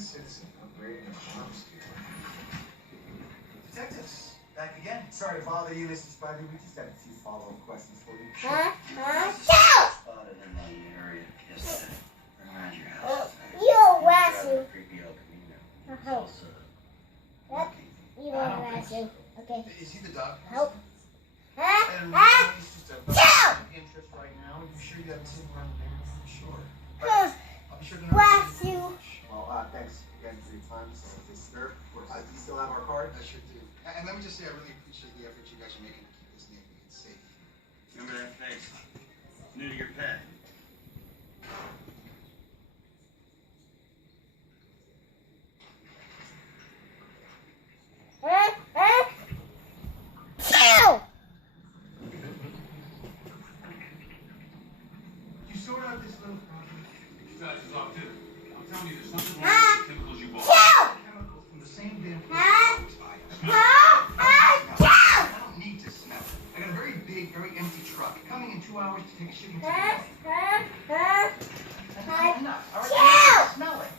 citizen upgrading an arms dealer. Detectives, back again. Sorry to bother you, Mr. Spivey. We just have a few follow-up questions for you. Spotted in the area yesterday. Around your house. You're racing. Creepy El Camino. Oh. Yep. You're racing. Okay. Is he the dog? Help. And he's just a interest right now. You sure you haven't seen him around the neighborhood? Sure. I'll be sure to know. Bless you. Well, thanks again for your time. So, do you still have our card? I sure do. And let me just say, I really appreciate the effort you guys are making to keep this neighborhood safe. Remember that face? New to your pet. You sort out this little problem. You guys talk too. I'm telling you, there's something wrong with the chemicals you bought. Chemicals from the same damn place I don't need to smell it. I got a very big, very empty truck coming in 2 hours to take a shipment to the Huh? Enough. All right, smell it.